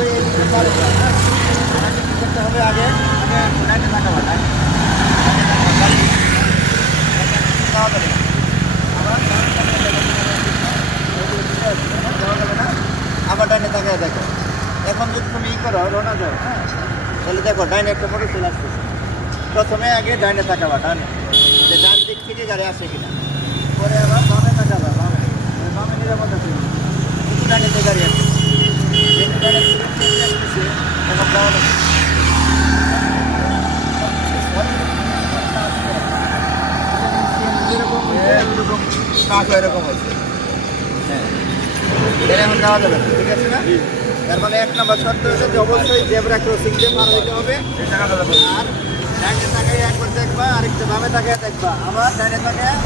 ওই এদিকে পারে কি করতে হবে আগে আগে ডাইনে তাকাবা ডাইনে আবার ডাইনে তাকায় দেখো এখন যদি তুমি ই করো রওনা যাও হ্যাঁ তাহলে দেখো ডাইনে একটা মোটর চলে আসতেছে প্রথমে আগে ডাইনে তাকাবা ডানে যে ডান দিক থেকে গাড়ি আসে কিনা পরে আবার বামে তাকাবা বামে বামে নিরাপদ আছে ডাইনে থেকে গাড়ি আসে এখন যাওয়া লাগবে এরকম হয়েছে হ্যাঁ এটা এখন যাওয়া যাবে ঠিক আছে না তার মানে 1 নম্বর শর্ত হচ্ছে যে অবশ্যই জেব্রা ক্রসিং দিয়ে পার হইতে হবে আর ডাইনে তাকায় একবার দেখবা আরেকটা বামে তাকায় দেখবা আবার ডাইনে তাকায়